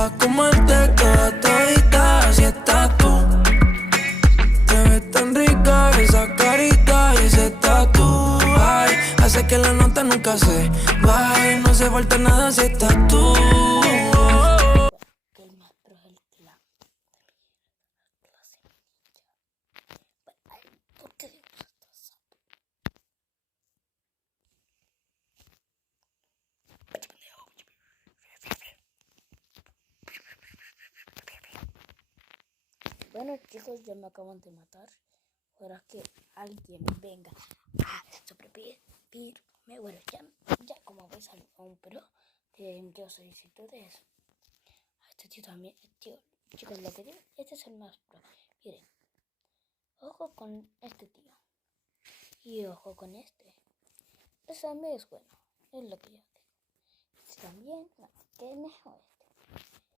pa' comerte toda todita, así estás tú. Te ves tan rica esa carita y ese tatu, ay, hace que la nota nunca se baje, no se falta nada si estás tú. Que el más pro es el que la semilla. Ay, ¿por qué digo esto? Bueno chicos, ya me acaban de matar. Ahora que alguien venga a sobrevivirme. Bueno, ya como veis a un pro yo solicitudes. A este tío también, tío, chicos, lo que digo, este es el más pro. Miren, ojo con este tío. Y ojo con este. Ese también es bueno, es lo que yo digo. Este también, bueno, que es mejor.